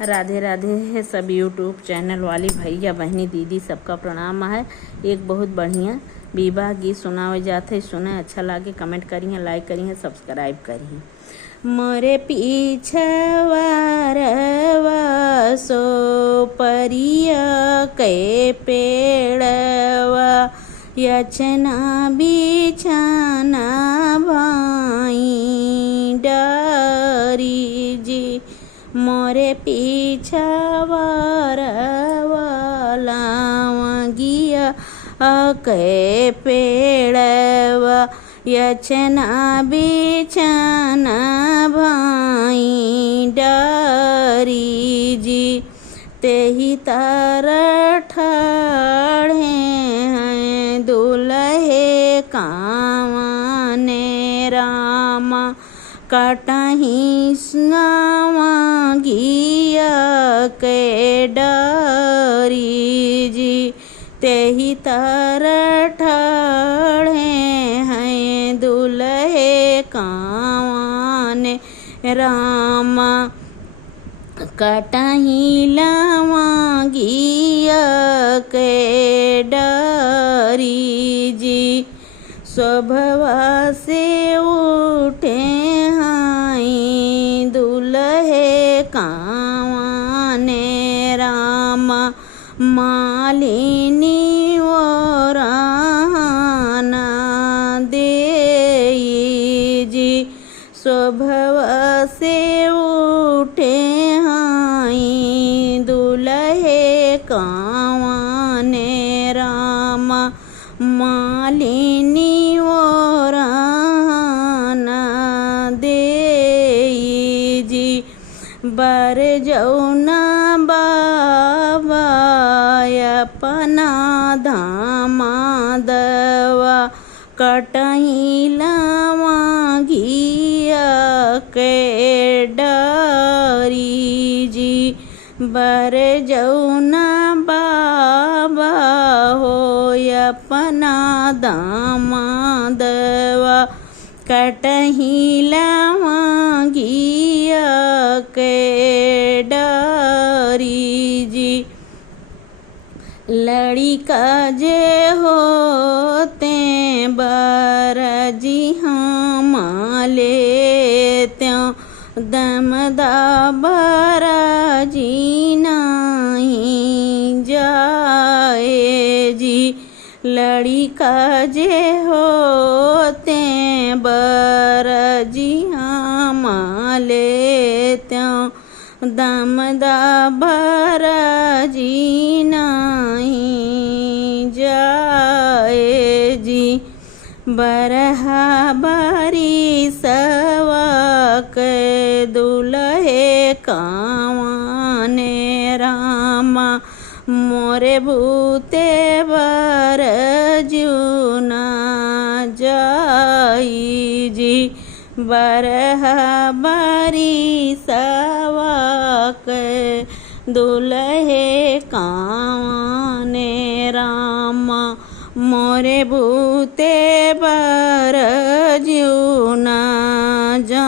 राधे राधे है सब YouTube channel वाली भैया बहनी दीदी सबका प्रणाम है। एक बहुत बढ़िया विवाह गीत सुनावे जाते, सुने अच्छा लागे कमेंट करिए, लाइक करिए, सब्सक्राइब करिए। मोरे पीछवारवा सो परिया के पेड़वा यचना बिछाना भाई डारी जी। मोरे पीछवारवा गिया के पेड़वा यचना बिछाना भाई डारी जी। तेही तार ठाड़े हैं दुल्हे कावने रामा कटही स्नावा गिया के डारी जी। तेही तार ठाड़े हैं दुल्हे कावने रामा कटही लावा गिया के डारी जी। स्वभवा से उठे हाई दुल्हे कावने रामा मालिनी ओराना देई जी। स्वभवा से उठे हाई दुल्हे कावने रामा मालिनी ओराना देई जी। बर जौना बाबा अपना धामा दवा कटही लावा गिया के डारी जी। बर जौना बाबा हो अपना दामा दवा कटही लावा गिया के डारी जी। लड़िका जे होते बरजी हम लेत्यों दमदा बरजी नहीं जाए जी। लड़िका जे होते बरजी हम लेत्यों दमदा बरजी नहीं जाए जी। बरहा बरी सवा के दुल्हे कावने रामा मोरे भूते बर जुना जाई जी। बरहा बरी सवा के दुल्हे कावने रामा मोरे भूते बर जुना जा